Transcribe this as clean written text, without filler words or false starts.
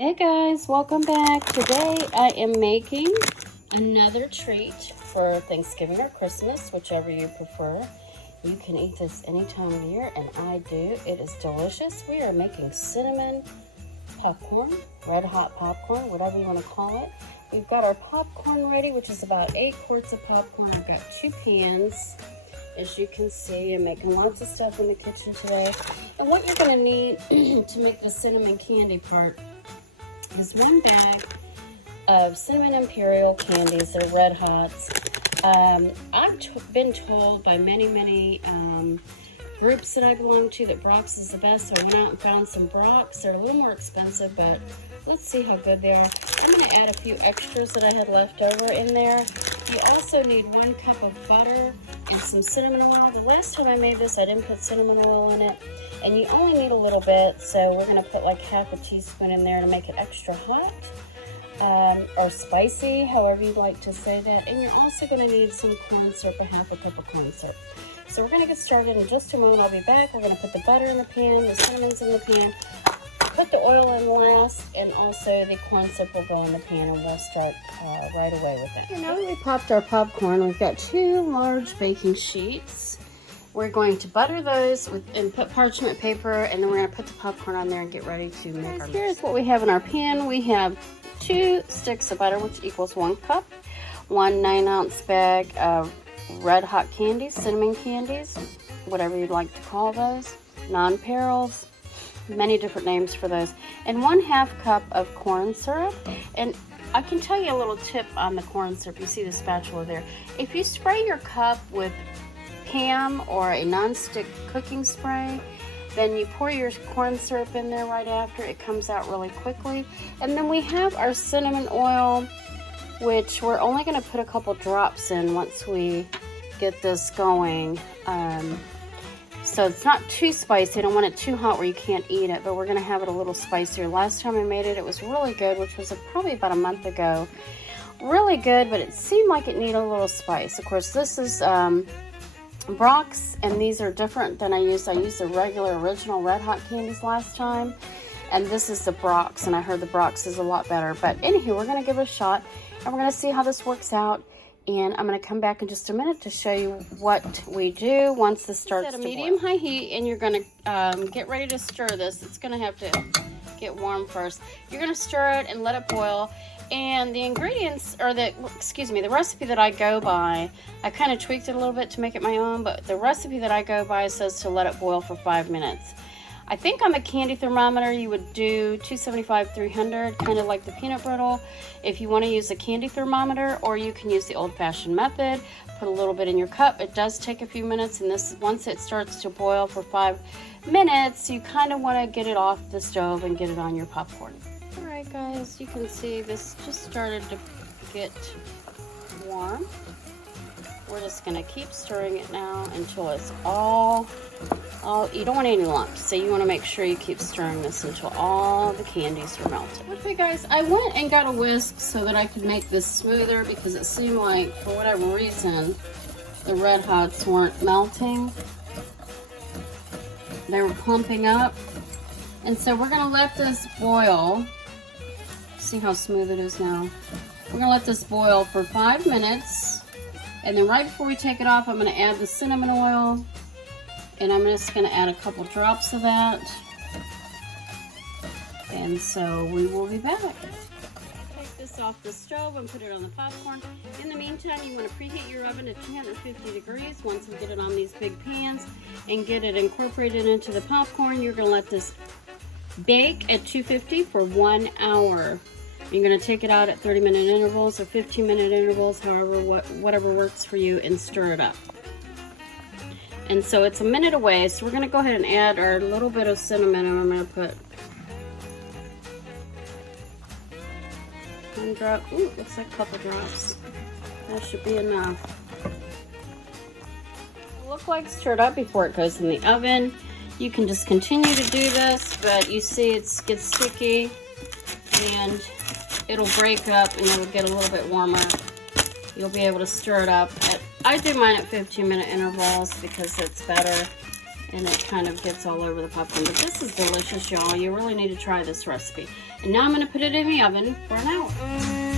Hey guys, welcome back. Today I am making another treat for Thanksgiving or Christmas, whichever you prefer. You can eat this any time of year, and I do. It is delicious. We are making cinnamon popcorn, red hot popcorn, whatever you want to call it. We've got our popcorn ready, which is about 8 quarts of popcorn. I've got 2 pans. As you can see, I'm making lots of stuff in the kitchen today. And what you're going to need to make the cinnamon candy part is 1 bag of cinnamon imperial candies. They're red hots. I've been told by many groups that I belong to that Brock's is the best, so I went out and found some Brock's. They're a little more expensive, but let's see how good they are. I'm going to add a few extras that I had left over in there. You also need 1 cup of butter and some cinnamon oil. The last time I made this, I didn't put cinnamon oil in it, and you only need a little bit, so we're going to put like half a teaspoon in there to make it extra hot, or spicy, however you'd like to say that. And you're also going to need some corn syrup, a half a cup of corn syrup. So we're going to get started in just a moment. I'll be back. We're going to put the butter in the pan, the cinnamon's in the pan, put the oil in last, and also the corn syrup will go in the pan, and we'll start right away with it. Now that we popped our popcorn, we've got 2 large baking sheets. We're going to butter those and put parchment paper, and then we're going to put the popcorn on there and get ready to make our mix. Here's what we have in our pan. We have 2 sticks of butter, which equals 1 cup, 1 9-ounce bag of red hot candies, cinnamon candies, whatever you'd like to call those, non-perils, many different names for those, and 1/2 cup of corn syrup. And I can tell you a little tip on the corn syrup. You see the spatula there. If you spray your cup with Pam or a non-stick cooking spray, then you pour your corn syrup in there right after. It comes out really quickly. And then we have our cinnamon oil, which we're only going to put a couple drops in once we get this going. So it's not too spicy. I don't want it too hot where you can't eat it, but we're going to have it a little spicier. Last time I made it, it was really good, which was probably about a month ago. Really good, but it seemed like it needed a little spice. Of course, this is Brock's, and these are different than I used. I used the regular original red hot candies last time, and this is the Brock's, and I heard the Brock's is a lot better. But anywho, we're going to give it a shot, and we're going to see how this works out. And I'm going to come back in just a minute to show you what we do once this starts to boil. At a medium-high heat, and you're going to get ready to stir this. It's going to have to get warm first. You're going to stir it and let it boil. And the ingredients, or the recipe that I go by, I kind of tweaked it a little bit to make it my own, but the recipe that I go by says to let it boil for 5 minutes. I think on the candy thermometer you would do 275, 300, kind of like the peanut brittle, if you want to use a candy thermometer, or you can use the old-fashioned method. Put a little bit in your cup. It does take a few minutes, and this, once it starts to boil for 5 minutes, you kind of want to get it off the stove and get it on your popcorn. Alright guys, you can see this just started to get warm. We're just going to keep stirring it now until it's all, you don't want any lumps, so you want to make sure you keep stirring this until all the candies are melted. Okay guys, I went and got a whisk so that I could make this smoother, because it seemed like, for whatever reason, the red hots weren't melting. They were clumping up. And so we're going to let this boil. See how smooth it is now? We're going to let this boil for 5 minutes. And then right before we take it off, I'm going to add the cinnamon oil. And I'm just going to add a couple drops of that. And so we will be back. Take this off the stove and put it on the popcorn. In the meantime, you want to preheat your oven to 250 degrees. Once we get it on these big pans and get it incorporated into the popcorn, you're going to let this bake at 250 for 1 hour. You're going to take it out at 30-minute intervals or 15-minute intervals, however, whatever works for you, and stir it up. And so it's a minute away, so we're going to go ahead and add our little bit of cinnamon, and I'm going to put 1 drop. Ooh, looks like a couple drops. That should be enough. Look like stirred up before it goes in the oven. You can just continue to do this, but you see it gets sticky, and it'll break up and it'll get a little bit warmer. You'll be able to stir it up. I do mine at 15-minute intervals because it's better. and it kind of gets all over the popcorn. But this is delicious, y'all. You really need to try this recipe. And now I'm going to put it in the oven for an hour.